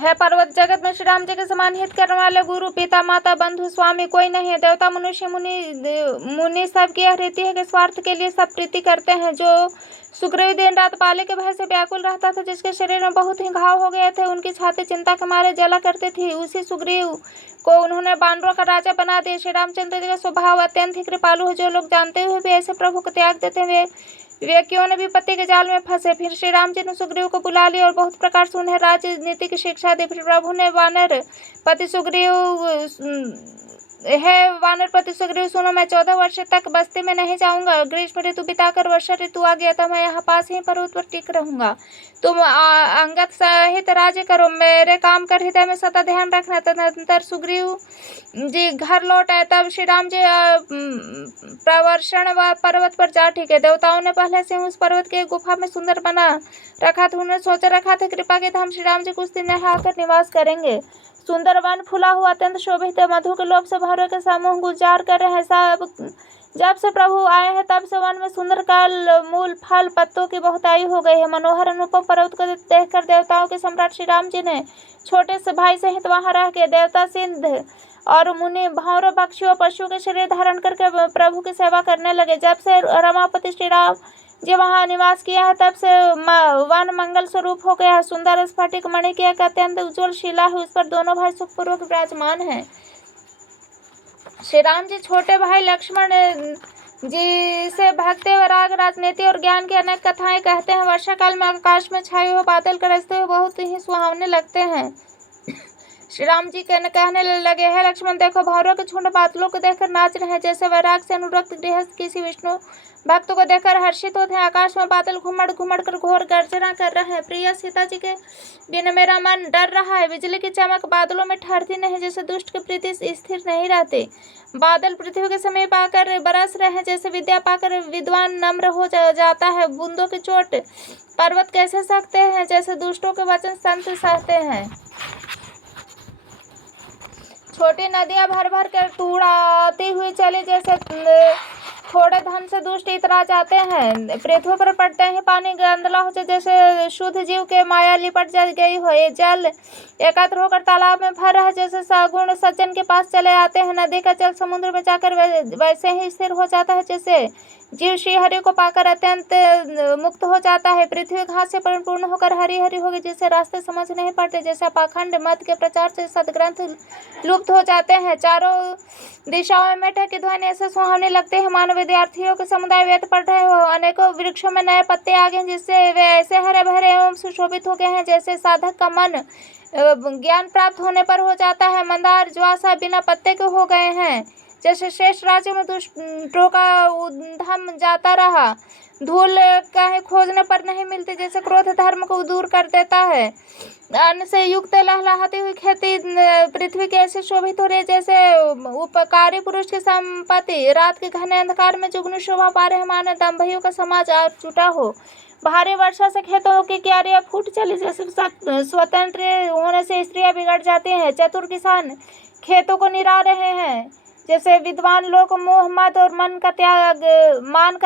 है पर्वत, जगत में श्री राम जी के समान हित करने वाले गुरु पिता माता बंधु स्वामी कोई नहीं है। देवता मनुष्य मुनि सब की यह रीति है कि स्वार्थ के लिए सब प्रीति करते हैं। जो सुग्रीव दिन रात पाले के भय से व्याकुल रहता था, जिसके शरीर में बहुत ही घाव हो गए थे, उनकी छाती चिंता के मारे जला करती थी, उसी सुग्रीव को उन्होंने बानरों का राजा बना दिया। श्री रामचंद्र जी का स्वभाव अत्यंत ही कृपालु है। जो लोग जानते हुए भी ऐसे प्रभु को त्याग देते हैं, वे क्यों न विपत्ति के जाल में फंसे। फिर श्री राम जी ने सुग्रीव को बुला लिया और बहुत प्रकार से उन्हें राजनीति की शिक्षा दी। फिर प्रभु ने वानर पति सुग्रीव सुनो, मैं 14 वर्ष तक बस्ती में नहीं जाऊंगा। ग्रीष्म ऋतु बिताकर वर्षा ऋतु आ गया, तो मैं यहाँ पास ही पर्वत पर टिक रहूंगा। तुम अंगद सहित राज्य करो, मेरे काम कर हृदय में सदा ध्यान रखना। तदनंतर सुग्रीव जी घर लौट आए। तब श्री राम जी प्रवर्षण पर्वत पर जा टिके। देवताओं ने पहले से उस पर्वत के गुफा में सुंदर बना रखा था। उन्होंने सोचा रखा था कृपा के धाम श्री राम जी कुछ दिन यहाँ आकर निवास करेंगे। सुंदर वन फूला हुआ अत्यंत शोभित है, मधु के लोभ से भौरों के समूह गुजार कर रहे हैं। सब जब से प्रभु आए हैं तब से वन में सुंदर काल मूल फल पत्तों की बहुतायी हो गई है। मनोहर अनुपम पर्वत को देखकर देवताओं के सम्राट श्री राम जी ने छोटे से भाई सहित वहां रह के देवता सिंध और मुनि भौरों पक्षियों पशु के शरीर धारण करके प्रभु की सेवा करने लगे। जब से रमापति श्री राम जी वहाँ निवास किया है तब से वन मंगल स्वरूप हो गया है। सुंदर स्फटिक मणि की एक अत्यंत उज्ज्वल शिला है, उस पर दोनों भाई सुखपूर्वक विराजमान हैं। श्री राम जी छोटे भाई लक्ष्मण जी से भक्ति वैराग राजनीति और ज्ञान की अनेक कथाएं कहते हैं। वर्षा काल में आकाश में छाए हुए बादल गरजते हुए बहुत ही सुहावने लगते हैं। श्री राम जी कहने लगे, है लक्ष्मण देखो, भौरों के झुंड बादलों को देखकर नाच रहे हैं, जैसे वैराग से अनुरक्त गृहस्थ किसी विष्णु भक्त को देखकर हर्षित होते हैं। आकाश में बादल घुमड़ घुमड़ कर घोर गर्जना कर रहे हैं। प्रिय सीता जी के बिना मेरा मन डर रहा है। बिजली की चमक बादलों में ठहरती नहीं, जैसे दुष्ट के प्रीति स्थिर नहीं रहते। बादल पृथ्वी के समीप आकर बरस रहे हैं, जैसे विद्या पाकर विद्वान नम्र हो जाता है। बूंदों की चोट पर्वत कैसे सहते हैं, जैसे दुष्टों के वचन संत सहते हैं। छोटी नदियां भर भर कर टूड़ाती हुई चली, जैसे थोड़े धन से दुष्ट इतरा जाते हैं। पृथ्वी पर पड़ते ही पानी गंदला हो जाए, जैसे शुद्ध जीव के माया लिपट गई हो। ये जल एकत्र होकर तालाब में भर रहा, जैसे सगुण सज्जन के पास चले आते हैं। नदी का जल समुद्र में जाकर वैसे ही स्थिर हो जाता है, जैसे जीव श्री हरि को पाकर अत्यंत मुक्त हो जाता है। पृथ्वी घास से परिपूर्ण होकर हरी हरी होगी, जिससे रास्ते समझ नहीं पड़ते। जैसे पाखंड मत के प्रचार से सदग्रंथ लुप्त हो जाते हैं। चारों दिशाओं में मेढक की ध्वनि ऐसे सुहावने लगते हैं मानो विद्यार्थियों के समुदाय वेद पढ़ रहे हो। अनेकों वृक्षों में नए पत्ते आ गए, जिससे वे ऐसे हरे भरे एवं सुशोभित हो गए हैं, जैसे साधक का मन ज्ञान प्राप्त होने पर हो जाता है। मंदार ज्वासा बिना पत्ते के हो गए हैं, जैसे शेष राज्य में दुष्टों का उद्यम जाता रहा। धूल कहीं खोजने पर नहीं मिलती, जैसे क्रोध धर्म को दूर कर देता है। अन्न से युक्त लहलहाती हुई खेती पृथ्वी की ऐसे शोभित हो रही है, जैसे उपकारी पुरुष की संपत्ति रात के घने अंधकार में जुगनू शोभा पा रहे, मानो दंभियों का समाज आ जुटा हो। भारी वर्षा से खेतों की क्यारियां फूट चली, जैसे स्वतंत्र होने से स्त्रियां बिगड़ जाती हैं। चतुर किसान खेतों को निरा रहे हैं, जैसे विद्वान लोग मोह मद और मान का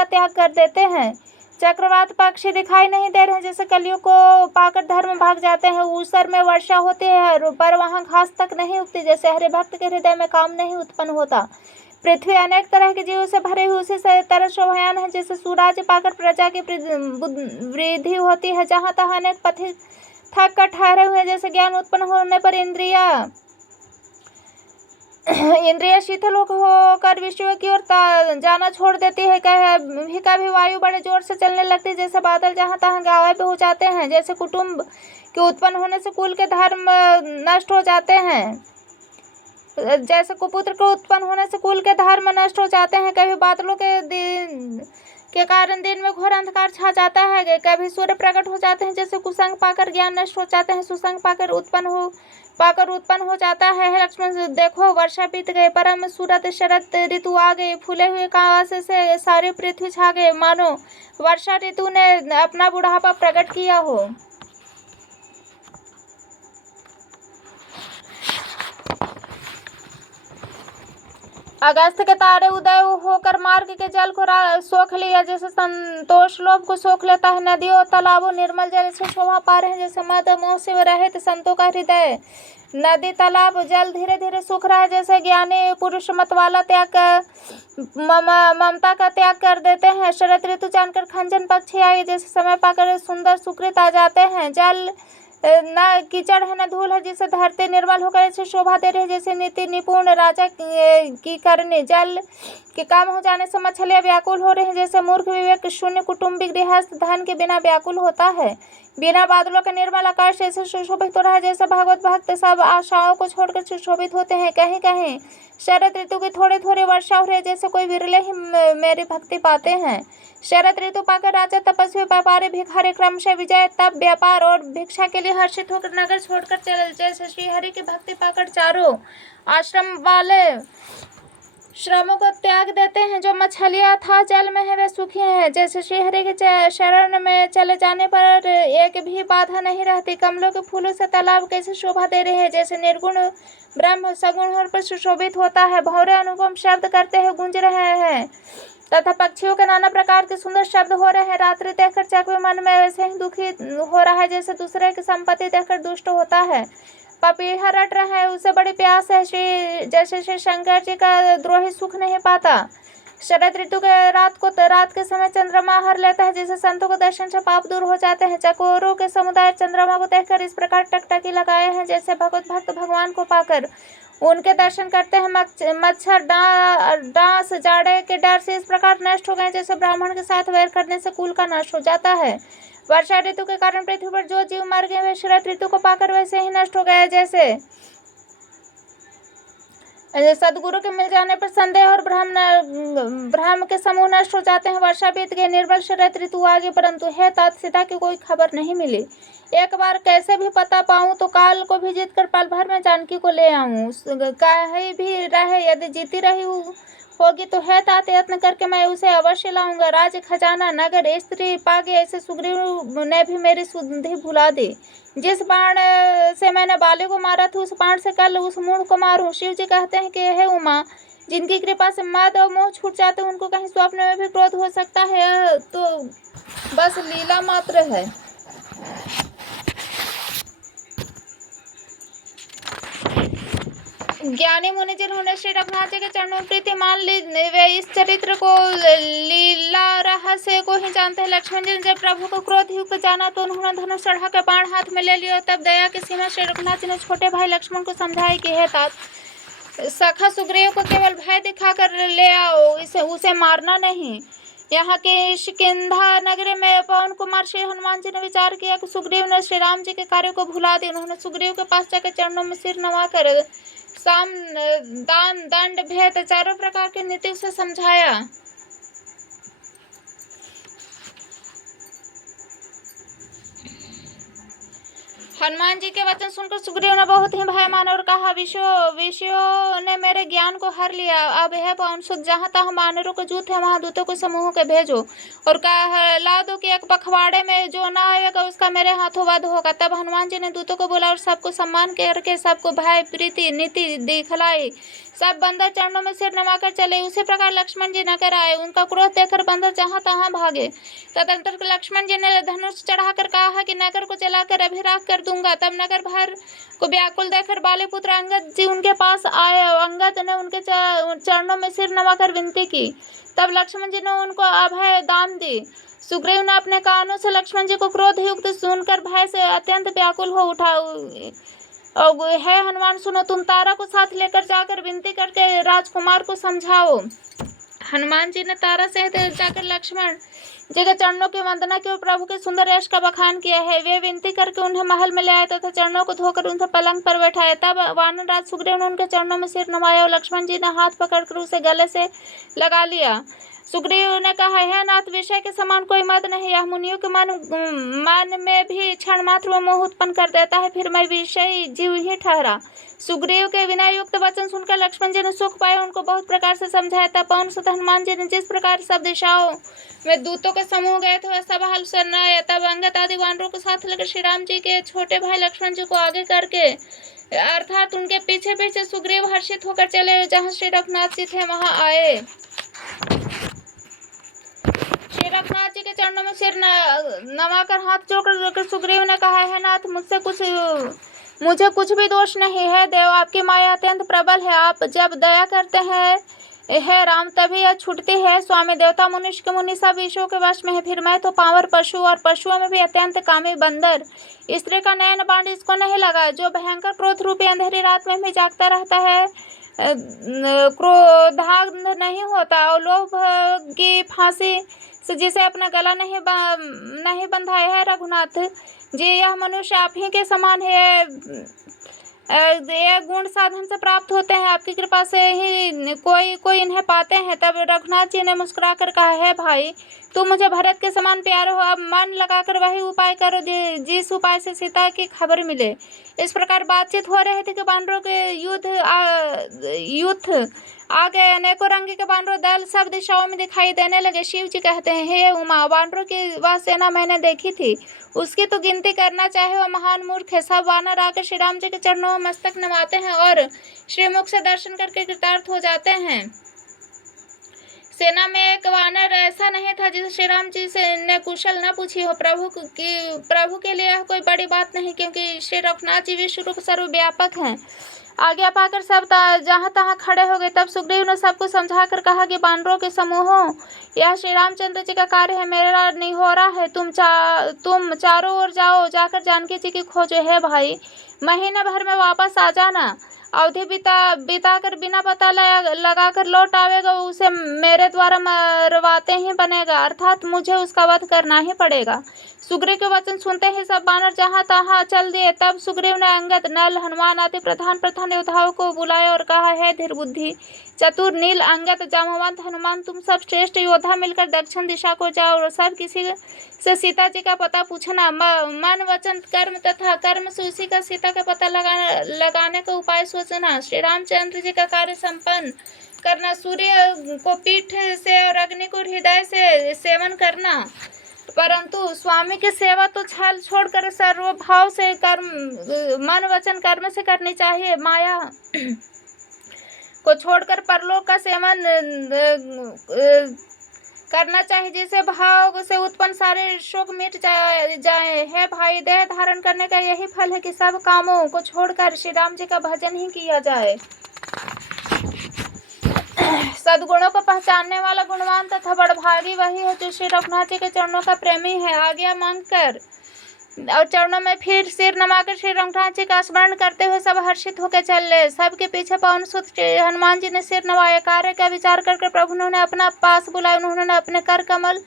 त्याग कर देते हैं। चक्रवात पक्षी दिखाई नहीं दे रहे, जैसे कलियों को पाकर धर्म भाग जाते हैं। ऊसर में वर्षा होती है पर वहां घास तक नहीं उगती, जैसे हरे भक्त के हृदय में काम नहीं उत्पन्न होता। पृथ्वी अनेक तरह के जीवों से भरी हुई उसी तरह शोभायान है, जैसे सूरज पाकर प्रजा की वृद्धि होती है। जहाँ तहाँ अनेक पथिक थक कर ठहरे हुए, जैसे ज्ञान उत्पन्न होने पर इंद्रिया शीतल होकर विषयों की ओर जाना छोड़ देती है। कभी वायु बड़े जोर से चलने लगती है, जैसे बादल जहाँ तहाँ गायब हो जाते हैं। जैसे कुटुंब के उत्पन्न होने से कुल के धर्म नष्ट हो जाते हैं, जैसे कुपुत्र के उत्पन्न होने से कुल के धर्म नष्ट हो जाते हैं। कभी बादलों के कारण दिन में घोर अंधकार छा जाता है, कभी सूर्य प्रकट हो जाते हैं, जैसे कुसंग पाकर ज्ञान नष्ट हो जाते हैं, सुसंग पाकर उत्पन्न हो जाता है। लक्ष्मण देखो, वर्षा बीत गई, परम सूरत शरद ऋतु आ गई। फूले हुए कांसे से सारी पृथ्वी छा गई, मानो वर्षा ऋतु ने अपना बुढ़ापा प्रकट किया हो। अगस्त के तारे उदय होकर मार्ग के जल को सोख लिया, जैसे संतोष लोभ को सोख लेता है। नदियों और तालाबों निर्मल जल से शोभा पा रहे हैं, जैसे मद मोह से रहित संतों का हृदय। नदी तालाब जल धीरे धीरे सूख रहा है, जैसे ज्ञानी पुरुष मतवाला ममता का त्याग कर देते हैं। शरद ऋतु जानकर खंजन पक्षी आए, जैसे समय पाकर सुंदर सुकृत आ जाते हैं। जल न कीचड़ है न धूल है, जिसे धरती निर्मल होकर ऐसे शोभा दे रही है, जैसे नीति निपुण राजा की करनी। जल के काम हो जाने से मछलियां व्याकुल हो रही हैं, जैसे मूर्ख विवेक शून्य कुटुंबिक गृहस्थ धन के बिना व्याकुल होता है। बिना बादलों के निर्मल आकाश ऐसे सुशोभित हो रहा है, जैसे भगवत भक्त सब आशाओं को छोड़कर सुशोभित होते हैं। कहीं कहीं शरद ऋतु की थोड़ी थोड़ी वर्षा हो रही है, जैसे कोई विरले ही मेरी भक्ति पाते हैं। शरद ऋतु पाकर राजा तपस्वी व्यापारी भिखारी क्रमशः विजय तप व्यापार और भिक्षा के लिए हर्षित होकर नगर छोड़कर चले, जैसे श्रीहरि की भक्ति पाकर चारों आश्रम वाले श्रमों को त्याग देते हैं। जो मछलियां था जल में है वे सुखी हैं, जैसे श्रीहरि के शरण में चले जाने पर एक भी बाधा नहीं रहती। कमलों के फूलों से तालाब कैसे शोभा दे रहे हैं, जैसे निर्गुण ब्रह्म सगुण होने पर सुशोभित होता है। भौरे अनुपम शब्द करते हुए गूंज रहे हैं तथा पक्षियों के नाना प्रकार के सुंदर शब्द हो रहे हैं। रात्रि देखकर चकवे मन में वैसे ही दुखी हो रहा है, जैसे दूसरे की संपत्ति देखकर दुष्ट होता है। पपीहा रट रहा है, उसे बड़ी प्यास है, जैसे श्री शंकर जी का द्रोही सुख नहीं पाता। शरद ऋतु के रात के समय चंद्रमा हर लेता है, जैसे संतों को दर्शन से पाप दूर हो जाते हैं। चकोरों के समुदाय चंद्रमा को देखकर इस प्रकार टकटकी लगाए हैं, जैसे भगवत भक्त भगवान को पाकर उनके दर्शन करते हैं। मच्छर डांस जाड़े के डर से इस प्रकार नष्ट हो गए, जैसे ब्राह्मण के साथ वैर करने से कुल का नाश हो जाता है। वर्षा ऋतु के कारण पृथ्वी पर जो जीव मर गए वे शरद ऋतु को पाकर वैसे ही नष्ट हो गए, जैसे सदगुरु के मिल जाने पर संदेह और भ्रम के समूह नष्ट हो जाते हैं। वर्षा बीत गई, निर्बल शरद ऋतु आ गई, परंतु हे तात सीता की कोई खबर नहीं मिली। एक बार कैसे भी पता पाऊं तो काल को भी जीत कर पल भर में जानकी को ले आऊं। कहीं भी रहे, यदि जीती रही होगी तो है तात यत्न करके मैं उसे अवश्य लाऊंगा। राज खजाना नगर स्त्री पागे ऐसे सुग्रीव ने भी मेरी सुधि भुला दी। जिस बाण से मैंने बाली को मारा था उस बाण से कल उस मूढ़ को मारूं। शिव जी कहते हैं कि हे उमा, जिनकी कृपा से मद और मोह छूट जाते हैं उनको कहीं स्वप्न में भी क्रोध हो सकता है, तो बस लीला मात्र है। ज्ञानी मुनि जिन्होंने श्री रघुनाथ जी के चरणों में प्रीति मान ली वे इस चरित्र को लीला रहस्य को ही जानते हैं। लक्ष्मण जी ने जब प्रभु को क्रोध युक्त जाना तो उन्होंने धनुष चढ़ा कर बाण हाथ में ले लिया। तब दया की सीमा श्री रघुनाथ जी ने छोटे भाई लक्ष्मण को समझाई कि हे तात, सखा सुग्रीव को केवल भय दिखाकर ले आओ, उसे मारना नहीं। यहाँ के किष्किंधा नगरी में पवन कुमार श्री हनुमान जी ने विचार किया कि सुग्रीव ने श्री राम जी के कार्य को भुला दिया। उन्होंने सुग्रीव के पास जाकर चरणों में सिर नवाकर साम दान दंड भेद चारों प्रकार की नीति उसे समझाया। हनुमान जी के वचन सुनकर सुग्रीव ने बहुत ही भय माना और कहा, विषयों ने मेरे ज्ञान को हर लिया। अब है पवन सुत, जहाँ तहाँ वानरों के जूथ है वहाँ दूतों को समूह के भेजो और कहला दो कि एक पखवाड़े में जो ना आएगा उसका मेरे हाथों वध होगा। तब हनुमान जी ने दूतों को बोला और सबको सम्मान करके सबको भय प्रीति नीति दिखलाई। सब बंदर चरणों में सिर नवाकर चले। उसी प्रकार लक्ष्मण जी नगर आए। उनका क्रोध देखकर बंदर जहाँ तहाँ भागे। तदंतर लक्ष्मण जी ने धनुष चढ़ाकर कहा कि नगर को जलाकर अभिराख कर दूंगा। तब नगर भर को व्याकुल देखकर बालीपुत्र अंगद जी उनके पास आए। अंगद ने उनके चरणों में सिर नवाकर विनती की। तब लक्ष्मण जी ने उनको अभय दान दी। सुग्रीव ने अपने कानों से लक्ष्मण जी को क्रोध युक्त सुनकर भय से अत्यंत व्याकुल हो उठा। है हनुमान सुनो, तुम तारा को साथ लेकर जाकर विनती करके राजकुमार को समझाओ। हनुमान जी ने तारा सहित जाकर लक्ष्मण जी के चरणों की वंदना की और प्रभु के सुंदर यश का बखान किया है। वे विनती करके उन्हें महल में ले आए तथा चरणों को धोकर उन्हें पलंग पर बैठाया। तब वानरराज सुग्रीव ने उनके चरणों में सिर नवाया और लक्ष्मण जी ने हाथ पकड़कर उसे गले से लगा लिया। सुग्रीव ने कहा, है नाथ, विषय के समान कोई मद नहीं। यह मुनियों के मन में भी क्षण मात्र में मोह उत्पन्न कर देता है, फिर मैं विषयी जीव ही ठहरा। सुग्रीव के विनय युक्त वचन सुनकर लक्ष्मण जी ने सुख पाया, उनको बहुत प्रकार से समझाया। तब पवन सुत हनुमान जी ने जिस प्रकार सब दिशाओं में दूतों के समूह गए थे वह सब हाल सुनाया। तब अंगद आदि वानरों को साथ लेकर श्री राम जी के छोटे भाई लक्ष्मण जी को आगे करके अर्थात उनके पीछे पीछे सुग्रीव हर्षित होकर चले, जहाँ श्री रघुनाथ जी थे वहां आए। श्री रघुनाथ जी के चरणों में सिर नवाकर हाथ जोड़कर सुग्रीव ने कहा, है नाथ, मुझे कुछ भी दोष नहीं है। देव, आपकी माया अत्यंत प्रबल है। आप जब दया करते हैं हे राम, तभी यह छूटती है। स्वामी, देवता मनुष्य के मुनि सब ईशों के वश में है, फिर मैं तो पावर पशु, और पशुओं में भी अत्यंत कामी बंदर। स्त्री का नयन बाण इसको नहीं लगा, जो भयंकर क्रोध रूपी अंधेरी रात में भी जागता रहता है, क्रोधांध नहीं होता, और लोभ की फांसी से जिसे अपना गला नहीं बंधाया है। रघुनाथ जी, यह मनुष्य आप ही के समान है। ये गुण साधन से प्राप्त होते हैं, आपकी कृपा से ही कोई इन्हें पाते हैं। तब रघुनाथ जी ने मुस्कुराकर कहा, है भाई, तुम मुझे भरत के समान प्यारे हो, अब मन लगाकर वही उपाय करो जिस उपाय से सीता की खबर मिले। इस प्रकार बातचीत हो रहे थे कि बानरों के युद्ध आ गए। अनेकों रंग के बानरों दल सब दिशाओं में दिखाई देने लगे। शिव जी कहते हैं, हे उमा, बानरों की वह सेना मैंने देखी थी, उसकी तो गिनती करना चाहे वह महान मूर्ख है। सब वानर आकर श्री राम जी के चरणों में मस्तक नवाते हैं और श्रीमुख से दर्शन करके कृतार्थ हो जाते हैं। सेना में एक वानर ऐसा नहीं था जिसे श्री राम जी से ने कुशल न पूछी हो। प्रभु के लिए यह कोई बड़ी बात नहीं, क्योंकि श्री रघुनाथ जी विश्व रूप सर्वव्यापक हैं। आज्ञा पाकर सब जहाँ तहाँ खड़े हो गए। तब सुग्रीव ने सबको समझाकर कहा कि बानरों के समूहों, यह श्री रामचंद्र जी का कार्य है, मेरा नहीं हो रहा है। तुम चारों ओर जाओ, जाकर जानकी जी की खोजो। है भाई, महीने भर में वापस आ जाना। अवधि बिता कर बिना पता लगाकर लौट आवेगा, उसे मेरे द्वारा मरवाते ही बनेगा, अर्थात मुझे उसका वध करना ही पड़ेगा। सुग्रीव के वचन सुनते ही सब बानर जहाँ तहाँ चल दिए। तब सुग्रीव ने अंगद, नल, हनुमान आदि प्रधान योद्धाओं को बुलाया और कहा, है धीर बुद्धि चतुर नील, अंगद, जामवंत, हनुमान, तुम सब श्रेष्ठ योद्धा मिलकर दक्षिण दिशा को जाओ और सब किसी से सीता जी का पता पूछना। मन वचन कर्म तथा कर्म से उसी का सीता का पता लगाने का उपाय सोचना। श्री रामचंद्र जी का कार्य संपन्न करना। सूर्य को पीठ से और अग्नि को हृदय से सेवन करना, परंतु स्वामी की सेवा तो छल छोड़कर सर्वभाव से मन वचन कर्म से करनी चाहिए। माया को छोड़कर परलोक का सेवन करना चाहिए, जिसे भाव से उत्पन्न सारे शोक मिट जाए। है भाई, देह धारण करने का यही फल है कि सब कामों को छोड़कर श्री राम जी का भजन ही किया जाए। सद्गुणों को पहचानने वाला गुणवान तथा बड़भागी वही है जो श्री रघुनाथ जी के चरणों का प्रेमी है। आज्ञा मांगकर और चरणों में फिर सिर नमाकर श्री रघुनाथ जी का स्मरण करते हुए सब हर्षित होकर चले। सबके पीछे पवन सुत हनुमान जी ने सिर नवाया। कार्य का विचार करके प्रभु ने अपना पास बुलाया। उन्होंने अपने कर कमल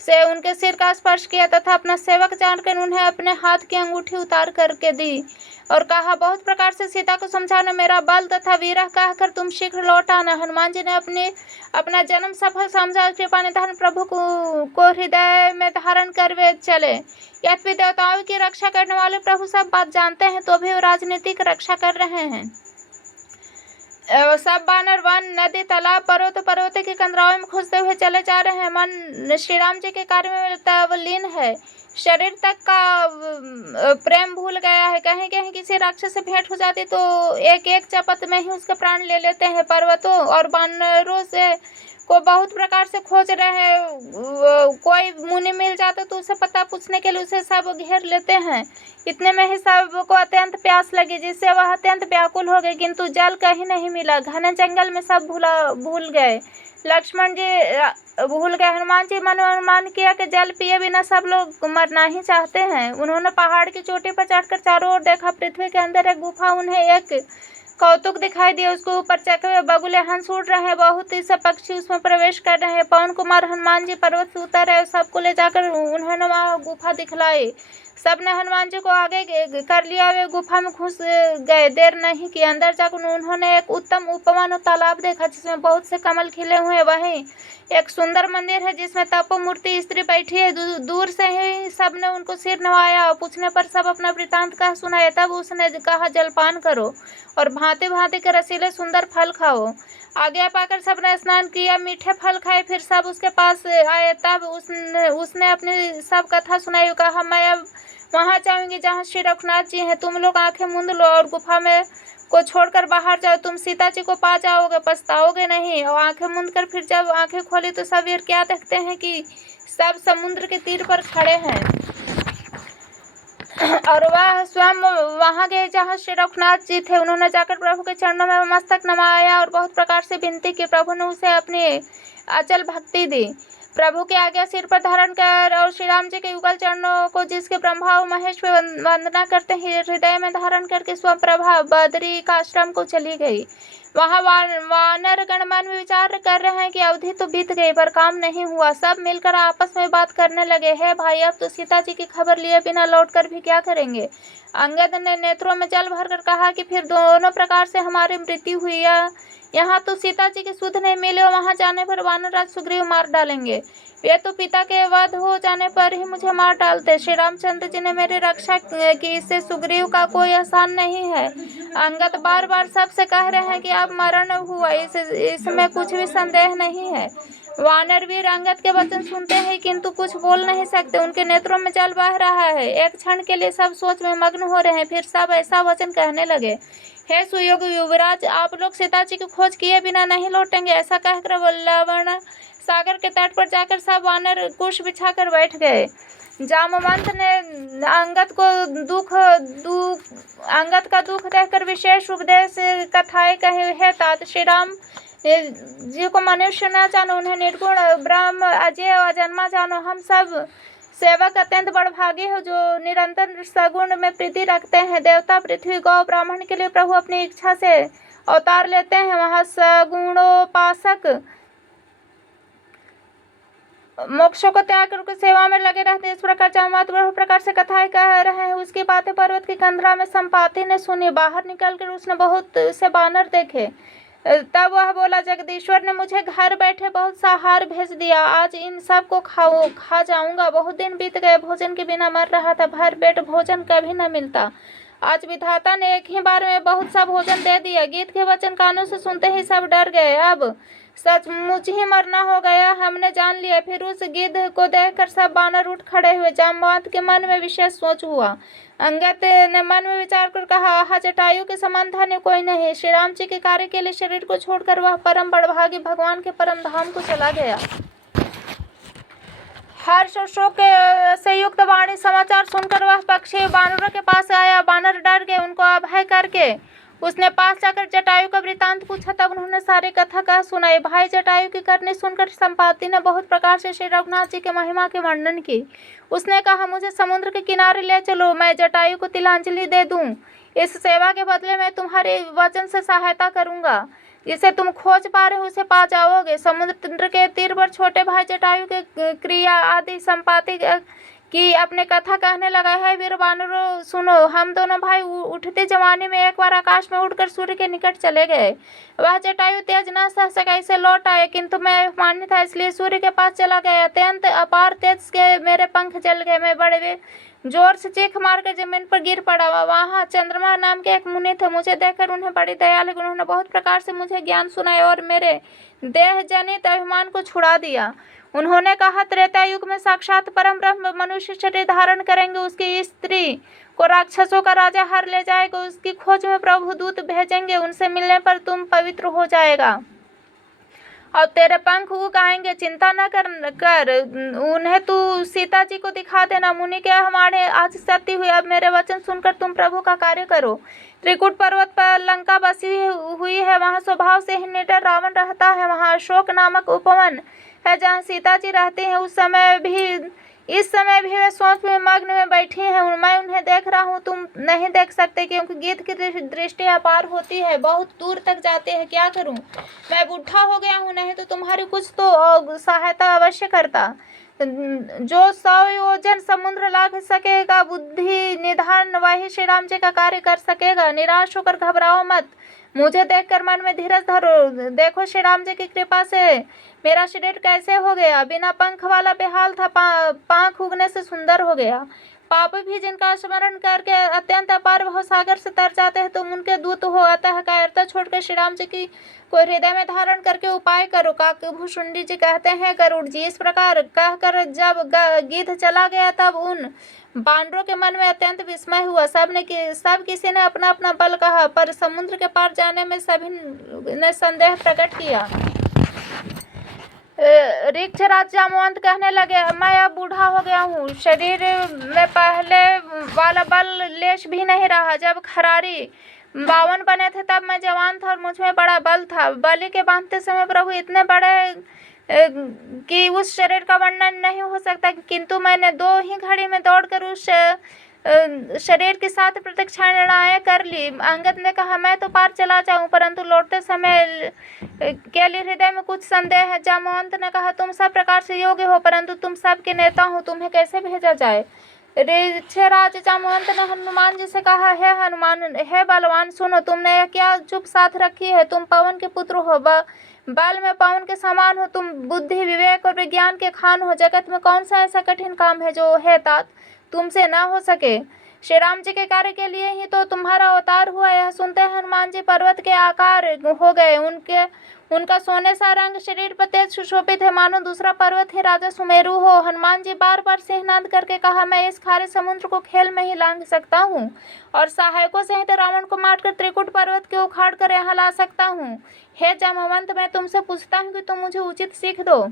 से उनके सिर का स्पर्श किया तथा अपना सेवक जानकर उन्हें अपने हाथ की अंगूठी उतार करके दी और कहा, बहुत प्रकार से सीता को समझाना, मेरा बल तथा वीरह कहकर तुम शीघ्र लौट आना। हनुमान जी ने अपना जन्म सफल समझा कृपा निधान प्रभु को हृदय में धारण कर वे चले। यद्यपि देवताओं की रक्षा करने वाले प्रभु सब बात जानते हैं, तो भी वो राजनीतिक रक्षा कर रहे हैं। सब बानर वन, नदी, तालाब, पर्वत के कंदराओं में खुसते हुए चले जा रहे हैं। मन श्री राम जी के कार्य में तल्लीन है। शरीर तक का प्रेम भूल गया है। कहीं कहीं किसी राक्षस से भेंट हो जाती तो एक चपत में ही उसके प्राण ले लेते हैं। पर्वतों और बानरों से को बहुत प्रकार से खोज रहे हैं। कोई मुनि मिल जाता तो उसे पता पूछने के लिए उसे सब घेर लेते हैं। इतने में ही सबको अत्यंत प्यास लगी, जिससे वह अत्यंत व्याकुल हो गए, किंतु जल कहीं नहीं मिला। घने जंगल में सब भूल गए। लक्ष्मण जी भूल गए। हनुमान जी अनुमान किया कि जल पिए बिना सब लोग मरना ही चाहते हैं। उन्होंने पहाड़ की चोटी पर चढ़कर चारों ओर देखा। पृथ्वी के अंदर एक गुफा उन्हें एक कौतुक दिखाई दिया। उसके ऊपर चके हुए बगुले हंस उड़ रहे हैं। बहुत ही सब पक्षी उसमें प्रवेश कर रहे हैं। पवन कुमार हनुमान जी पर्वत से उतर रहे, सबको ले जाकर उन्होंने वहाँ गुफा दिखलाई। सबने हनुमान जी को आगे कर लिया। वे गुफा में घुस गए। देर नहीं की अंदर जाकर उन्होंने एक उत्तम उपवन तालाब देखा, जिसमें बहुत से कमल खिले हुए। वहीं एक सुंदर मंदिर है, जिसमें तपो मूर्ति स्त्री बैठी है। दूर से ही सबने उनको सिर नवाया और पूछने पर सब अपना वृतांत कहा सुनाया। तब उसने कहा, जलपान करो और भांति भांति के रसीले सुंदर फल खाओ। आज्ञा पाकर सबने स्नान किया, मीठे फल खाए। फिर सब उसके पास आए। तब उसने अपनी सब कथा सुनाई। कहा, मैं अब वहां जाऊंगी जहाँ श्री रघुनाथ जी हैं। तुम लोग आंखें मूंद लो और गुफा में को छोड़कर बाहर जाओ। तुम सीता जी को पा जाओगे, पछताओगे नहीं। और आंखें मूंद कर फिर जब आंखें खोली तो सब वीर क्या देखते हैं कि सब समुद्र के तीर पर खड़े हैं। और वह स्वयं वहां गए जहाँ श्री रघुनाथ जी थे। उन्होंने जाकर प्रभु के चरणों में मस्तक नमाया और बहुत प्रकार से विनती की। प्रभु ने उसे अपनी अचल भक्ति दी। प्रभु की आज्ञा सिर पर धारण कर और श्री राम जी के युगल चरणों को जिसके ब्रह्मा और महेश पे वंदना करते ही हृदय में धारण करके स्वप्रभा बद्री का आश्रम को चली गई। वहां वानर गण मन में विचार कर रहे हैं कि अवधि तो बीत गई पर काम नहीं हुआ। सब मिलकर आपस में बात करने लगे, है भाई अब तो सीता जी की खबर लिए बिना लौटकर भी क्या करेंगे। अंगद ने नेत्रों में जल भरकर कहा कि फिर दोनों प्रकार से हमारी मृत्यु हुई। यहाँ तो सीता जी की सुध नहीं मिले और वहां जाने पर वानरराज सुग्रीव मार डालेंगे। वे तो पिता के वध हो जाने पर ही मुझे मार डालते। श्री रामचंद्र जी ने मेरी रक्षा की, इससे सुग्रीव का कोई एहसान नहीं है। अंगद बार बार सबसे कह रहे हैं कि अब मरण हुआ, इसमें कुछ भी संदेह नहीं है। वानर वीर अंगद के वचन सुनते हैं किंतु कुछ बोल नहीं सकते। उनके नेत्रों में जल बह रहा है। एक क्षण के लिए सब सोच में मग्न हो रहे हैं। फिर सब ऐसा वचन कहने लगे, हे सुयोगी युवराज, आप लोग सीता जी की खोज किए बिना नहीं लौटेंगे। ऐसा कहकर लवण सागर के तट पर जाकर सब वानर कुश बिछाकर बैठ गए। जामवंत ने अंगद का दुख देखकर विशेष उपदेश कथाएं कही। है तात, श्री राम जी को मनुष्य न जानो, उन्हें निर्गुण ब्रह्म अजय अजन्मा जानो। हम सब सेवक अत्यंत बड़भागी हो जो निरंतर सगुण में प्रीति रखते हैं। देवता, पृथ्वी, गौ, ब्राह्मण के लिए प्रभु अपनी इच्छा से अवतार लेते हैं। वहाँ सगुणोपासक मोक्षों को त्याग कर सेवा में लगे रहते हैं। इस प्रकार जामवंत बहु प्रकार से कथाएं कह रहे हैं। उसकी बातें पर्वत की कंदरा में संपाति ने सुनी। बाहर निकलकर उसने बहुत से बानर देखे। तब वह बोला, जगदीश्वर ने मुझे घर बैठे बहुत सा आहार भेज दिया। आज इन सब को खा जाऊंगा। बहुत दिन बीत गए, भोजन के बिना मर रहा था। भर पेट भोजन कभी न मिलता। आज विधाता ने एक ही बार में बहुत सा भोजन दे दिया। गीत के वचन कानों से सुनते ही सब डर गए। अब सचमुच ही मरना हो गया, हमने जान लिया। फिर उस गिद्ध को देखकर सब बानर उठ खड़े हुए। जामवंत के मन में विशेष सोच हुआ। अंगद ने मन में विचार कर कहा, आहा, जटायु के समान धन्य कोई नहीं। श्री राम जी के कार्य के लिए शरीर को छोड़कर वह परम बड़भागी भगवान के परम धाम को चला गया। हर्ष और शोक से युक्त वाणी समाचार सुनकर वह पक्षी बानरों के पास आया। बानर डर गए। उनको अभय करके उसने पास जाकर जटायु का वृतांत पूछा। तब उन्होंने सारी कथा कह सुनाई। भाई जटायु की करनी सुनकर संपाति ने बहुत प्रकार से श्री रघुनाथ जी के महिमा के वर्णन की। उसने कहा, मुझे समुद्र के किनारे ले चलो, मैं जटायु को तिलांजलि दे दूं। इस सेवा के बदले मैं तुम्हारे वचन से सहायता करूंगा। जिसे तुम खोज पा रहे हो उसे पा जाओगे। समुद्र के तीर पर छोटे भाई जटायु के क्रिया आदि संपाति की अपने कथा कहने लगा है। वीर वानरों सुनो, हम दोनों भाई उठती जवानी में एक बार आकाश में उड़कर सूर्य के निकट चले गए। वह जटायु तेज न सह सका, इसे लौट आए, किंतु मैं मान्य था इसलिए सूर्य के पास चला गया। अत्यंत अपार तेज के मेरे पंख जल गए। मैं बड़े जोर से चीख मारकर जमीन पर गिर पड़ा। वहाँ चंद्रमा नाम के एक मुनि थे। मुझे देखकर उन्हें बड़ी दया लगी। उन्होंने बहुत प्रकार से मुझे ज्ञान सुनाया और मेरे देह जनित अभिमान को छुड़ा दिया। उन्होंने कहा, त्रेता युग में साक्षात परम ब्रह्म मनुष्य शरीर धारण करेंगे। उसकी स्त्री को राक्षसों का राजा हर ले जाएगा। उसकी खोज में प्रभु दूत भेजेंगे। उनसे मिलने पर तुम पवित्र हो जाएगा और तेरे पंख उग आएंगे। चिंता न कर उन्हें तू सीता जी को दिखा देना। मुनि के हमारे आज सत्य हुई। अब मेरे वचन सुनकर तुम प्रभु का कार्य करो। त्रिकुट पर्वत पर लंका बसी हुई है। वहाँ स्वभाव से ही निडर रावण रहता है। वहाँ अशोक नामक उपवन है जहाँ सीता जी रहती हैं। इस समय भी वे सोच में मग्न में बैठी हैं। मैं उन्हें देख रहा हूँ, तुम नहीं देख सकते क्योंकि गीत की दृष्टि अपार होती है, बहुत दूर तक जाती है। क्या करूँ, मैं बूढ़ा हो गया हूँ, नहीं तो तुम्हारी कुछ तो सहायता अवश्य करता। जो 100 योजन समुद्र लांघ सकेगा बुद्धि निधान, वही श्री राम जी का कार्य कर सकेगा। निराश होकर घबराओ मत, मुझे देखकर मन में धीरज धरो। देखो श्री राम जी की कृपा से मेरा शरीर कैसे हो गया। बिना पंख वाला बेहाल था, पांख उगने से सुंदर हो गया। पाप भी जिनका स्मरण करके अत्यंत अपार भव सागर से तर जाते हैं, तुम उनके दूत हो। अतः कायरता छोड़कर श्री राम जी की को हृदय में धारण करके उपाय करो। काकभूषुंडी जी कहते हैं, गरुड़ जी इस प्रकार कहकर जब गिद्ध चला गया तब उन बानरों के मन में अत्यंत विस्मय हुआ। सब किसी ने अपना अपना बल कहा, पर समुद्र के पार जाने में सभी ने संदेह प्रकट किया। ऋक्षराज जामवंत कहने लगे, मैं अब बूढ़ा हो गया हूँ, शरीर में पहले वाला बल लेश भी नहीं रहा। जब खरारी 52 बने थे तब मैं जवान था और मुझमें बड़ा बल था। बलि के बांधते समय प्रभु इतने बड़े कि उस शरीर का वर्णन नहीं हो सकता, किंतु मैंने 2 ही घड़ी में दौड़कर उस शरीर के साथ प्रदक्षिणाएं कर ली। अंगद ने कहा, मैं तो पार चला जाऊं, परंतु लौटते समय के लिए हृदय में कुछ संदेह है। जामवंत ने कहा, तुम सब प्रकार से योग्य हो, परंतु तुम सब के नेता हो, तुम्हें कैसे भेजा जाए। ऋक्षराज जामवंत ने हनुमान जी से कहा, हे हनुमान, हे बलवान, सुनो, तुमने यह क्या चुप साथ रखी है। तुम पवन के पुत्र हो, बल में पवन के समान हो, तुम बुद्धि विवेक और विज्ञान के खान हो। जगत में कौन सा ऐसा कठिन काम है जो है तात तुमसे ना हो सके। श्री राम जी के कार्य के लिए ही तो तुम्हारा अवतार हुआ। यह सुनते हनुमान जी पर्वत के आकार हो गए। उनका सोने सा रंग शरीर पर तेज सुशोभित है, मानो दूसरा पर्वत ही राजा सुमेरु हो। हनुमान जी बार बार सिंहनाद करके कहा, मैं इस खारे समुद्र को खेल में ही लांघ सकता हूँ और सहायकों सहित रावण को मारकर त्रिकुट पर्वत के उखाड़ कर यहाँ ला सकता हूँ। हे जामवंत, मैं तुमसे पूछता हूँ कि तुम मुझे उचित सीख दो।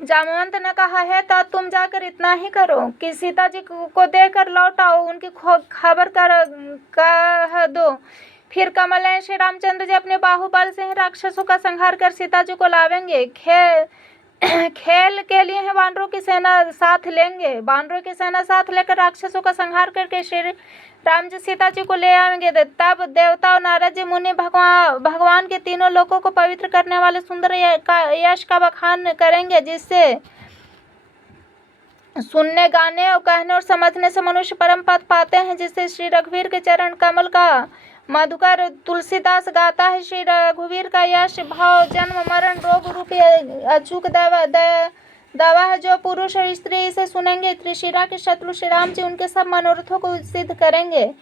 जामवंत ने कहा, है तात, तुम जाकर इतना ही करो कि सीता जी को देकर लौट आओ, उनकी खबर कह दो। फिर कमल श्री रामचंद्र जी अपने बाहुबल से ही राक्षसों का संहार कर सीता जी को लावेंगे। खेल के लिए है वानरों की सेना साथ लेंगे। वानरों की सेना साथ लेकर राक्षसों का संहार करके श्री राम जी सीता जी को ले आएंगे। तब देवता और नारद जी मुनि भगवान के तीनों लोकों को पवित्र करने वाले सुंदर यश का बखान करेंगे, जिससे सुनने, गाने और कहने और समझने से मनुष्य परम पद पाते हैं, जिससे श्री रघुवीर के चरण कमल का मधुकर तुलसीदास गाता है। श्री रघुवीर का यश भाव जन्म मरण रोग रूपी अचूक दवा है। जो पुरुष और स्त्री इसे सुनेंगे, त्रिशिरा के शत्रु श्री राम जी उनके सब मनोरथों को सिद्ध करेंगे।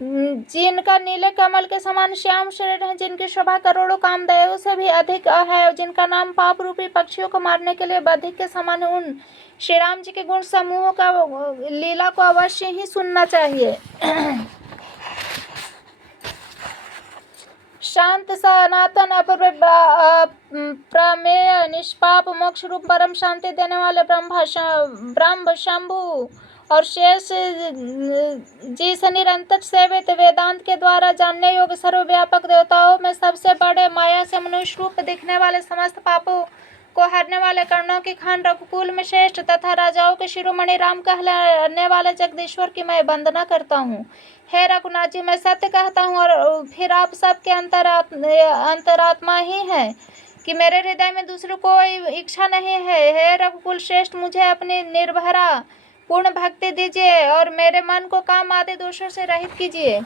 जिनका नीले कमल के समान श्याम शरीर है, जिनकी शोभा करोड़ों कामदेवों से भी अधिक है और जिनका नाम पाप रूपी पक्षियों को मारने के लिए बधिक के समान है, उन श्री राम जी के गुण समूहों का लीला को अवश्य ही सुनना चाहिए। शांत सनातन प्रमेय निष्पाप मोक्ष रूप परम शांति देने वाले ब्रह्म शंभु और शेष जी से निरंतर सेवित, वेदांत के द्वारा जानने योग्य सर्वव्यापक, देवताओं में सबसे बड़े, माया से मनुष्य रूप दिखने वाले, समस्त पापों को हरने वाले, कर्णों की खान, रघुकुल में श्रेष्ठ तथा राजाओं के शिरोमणि राम कहलाने वाले जगदीश्वर की मैं वंदना करता हूँ। हे रघुनाथ जी, मैं सत्य कहता हूँ और फिर आप सबके अंतरात्मा ही है कि मेरे हृदय में दूसरी कोई इच्छा नहीं है। हे रघुकुल श्रेष्ठ, मुझे अपनी निर्भरा पूर्ण भक्ति दीजिए और मेरे मन को काम आदि दोषों से रहित कीजिए।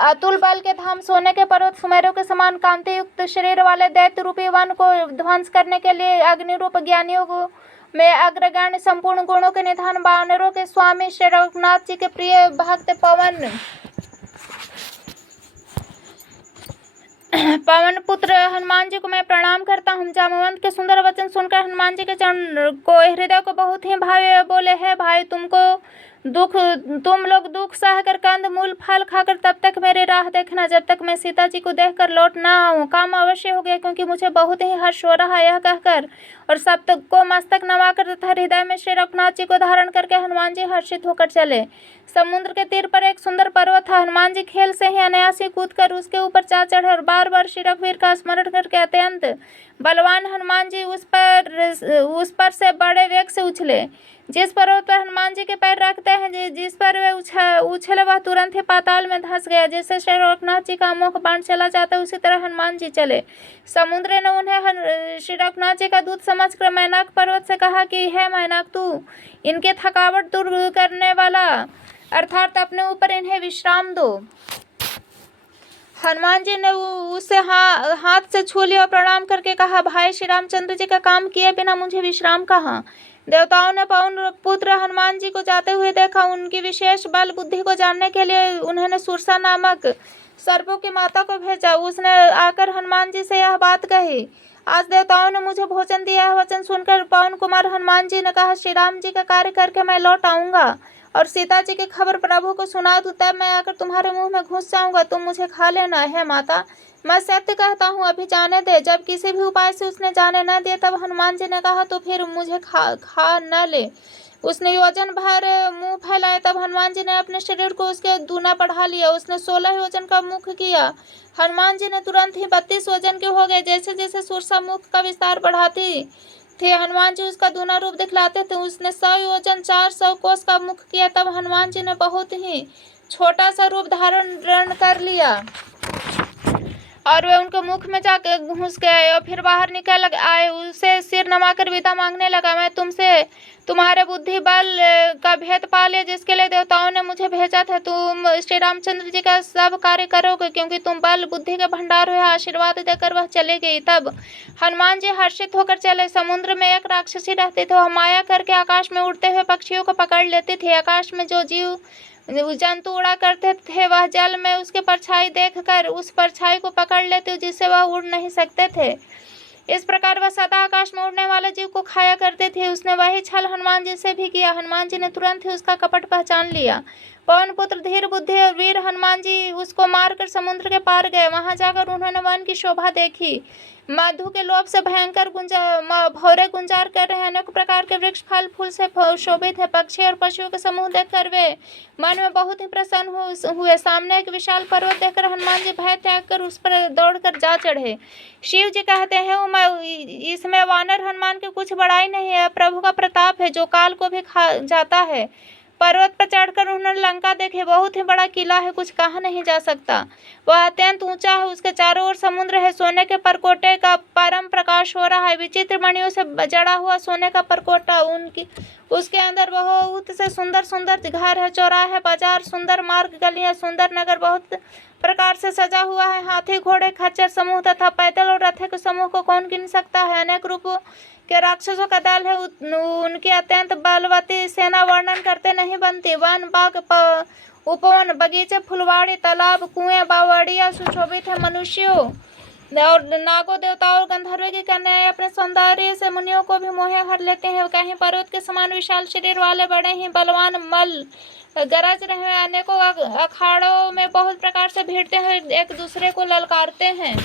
अतुल बल के धाम, सोने के पर्वत, सुमेरु के समान कांति युक्त शरीर वाले दैत्य रूपी वन को ध्वंस करने के लिए अग्नि रूप ज्ञानियों में अग्रगण्य, संपूर्ण गुणों के निधान, वानरों के स्वामी श्री रघुनाथ जी के प्रिय भक्त पवन पुत्र हनुमान जी को मैं प्रणाम करता हूँ। जामवंत के सुंदर वचन सुनकर हनुमान जी के चरण को हृदय को बहुत ही भावे बोले, है भाई, तुम लोग दुख सहकर कंद मूल फल खाकर तब तक मेरी राह देखना, जब तक मैं सीता जी को देखकर लौट ना आऊँ। काम अवश्य हो गया, क्योंकि मुझे बहुत ही हर्ष हो रहा है। यह कहकर और सब तक को मस्तक नवाकर तथा हृदय में श्री रघुनाथ जी को धारण करके हनुमान जी हर्षित होकर चले। समुद्र के तीर पर एक सुंदर पर्वत था। हनुमान जी खेल से ही अनायासी कूद कर उसके ऊपर जा चढ़े और बार बार श्री रघुवीर का स्मरण करके अत्यंत बलवान हनुमान जी उस पर से बड़े वेग से उछले। जिस पर्वत पर हनुमान जी के पैर रखते हैं, जिस पर वे उछले, वह तुरंत ही पाताल में धंस गया। जैसे श्री रघुनाथ जी का अमोघ बाण चला जाता, उसी तरह हनुमान जी चले। समुद्र ने उन्हें श्री रघुनाथ जी का दूत समझकर मैनाक पर्वत से कहा कि हे मैनाक, तू इनके थकावट दूर करने वाला, अर्थात अपने ऊपर इन्हें विश्राम दो। हनुमान जी ने उसे हाथ से छू लिया और प्रणाम करके कहा, भाई, श्री रामचंद्र जी का काम किए बिना मुझे विश्राम कहाँ। देवताओं ने पवन पुत्र हनुमान जी को जाते हुए देखा। उनकी विशेष बल बुद्धि को जानने के लिए उन्होंने सुरसा नामक सर्पों की माता को भेजा। उसने आकर हनुमान जी से यह बात कही, आज देवताओं ने मुझे भोजन दिया है। वचन सुनकर पवन कुमार हनुमान जी ने कहा, श्री राम जी का कार्य करके मैं लौट आऊंगा और सीता जी की खबर प्रभु को सुना दूं, तब मैं आकर तुम्हारे मुंह में घुस जाऊंगा, तुम मुझे खा लेना। है माता, मैं सत्य कहता हूँ, अभी जाने दे। जब किसी भी उपाय से उसने जाने न दिए तब हनुमान जी ने कहा, तो फिर मुझे खा न ले। उसने योजन भर मुंह फैलाया, तब हनुमान जी ने अपने शरीर को उसके दूना बढ़ा लिया। उसने 16 योजन का मुख किया। हनुमान जी ने तुरंत ही 32 योजन के हो गए। जैसे जैसे सुरसा मुख का विस्तार बढ़ाती थे, हनुमान जी उसका दूना रूप दिखलाते थे। उसने 100 योजन 400 कोस का मुख किया, तब हनुमान जी ने बहुत ही छोटा सा रूप धारण कर लिया और वे उनके मुख में जाकर घुस गए और फिर बाहर निकल आए। उसे सिर नमाकर विदा मांगने लगा, मैं तुमसे तुम्हारे बुद्धि बल का भेद पा लिया, जिसके लिए देवताओं ने मुझे भेजा था। तुम श्री रामचंद्र जी का सब कार्य करोगे, क्योंकि तुम बल बुद्धि के भंडार हो। आशीर्वाद देकर वह चले गई। तब हनुमान जी हर्षित होकर चले। समुद्र में एक राक्षसी रहती थी। वह माया करके आकाश में उड़ते हुए पक्षियों को पकड़ लेती थी। आकाश में जो जीव जंतु उड़ा करते थे, वह जल में उसके परछाई देखकर उस परछाई को पकड़ लेते, जिससे वह उड़ नहीं सकते थे। इस प्रकार वह सदा आकाश में उड़ने वाले जीव को खाया करते थे। उसने वही छल हनुमान जी से भी किया। हनुमान जी ने तुरंत ही उसका कपट पहचान लिया। पवन पुत्र धीर बुद्धि और वीर हनुमान जी उसको मारकर समुद्र के पार गए। वहां जाकर उन्होंने वन की शोभा देखी। मधु के लोभ से भयंकर भौरे गुंजार कर रहे अनेक प्रकार के वृक्ष फल फूल से शोभित है। पक्षी और पशुओं के समूह देखकर वे मन में बहुत ही प्रसन्न हुए। सामने एक विशाल पर्वत देखकर हनुमान जी भय त्याग कर उस पर दौड़कर जा चढ़े। शिव जी कहते हैं, इसमें वानर हनुमान की कुछ बड़ाई नहीं है, प्रभु का प्रताप है जो काल को भी खा जाता है। पर्वत पर चढ़कर उन्होंने लंका देखी। बहुत ही बड़ा किला है, कुछ कहा नहीं जा सकता। वह अत्यंत ऊंचा है, उसके चारों ओर समुद्र है। सोने के परकोटे का परम प्रकाश हो रहा है। विचित्र मणियों से जड़ा हुआ सोने का परकोटा, उसके अंदर बहुत से सुंदर सुंदर घर है, चौराहे, बाजार, सुंदर मार्ग, गलियां, सुंदर नगर बहुत प्रकार से सजा हुआ है। हाथी, घोड़े, खच्चर समूह तथा पैदल और रथ के समूह को कौन गिन सकता है। अनेक रूपों के राक्षसों का दल है। उनकी अत्यंत बलवती सेना वर्णन करते नहीं बनती। वन, बाग, उपवन, बगीचे, फुलवाड़ी, तालाब, कुएं, बावड़ियां सुशोभित है। मनुष्यों और नागों, देवताओं और गंधर्व की कन्याएं अपने सौंदर्य से मुनियों को भी मोहे हर लेते हैं। कहीं पर्वत के समान विशाल शरीर वाले बड़े ही बलवान मल गरज रहे हैं। अनेकों अखाड़ों में बहुत प्रकार से भिड़ते हैं, एक दूसरे को ललकारते हैं।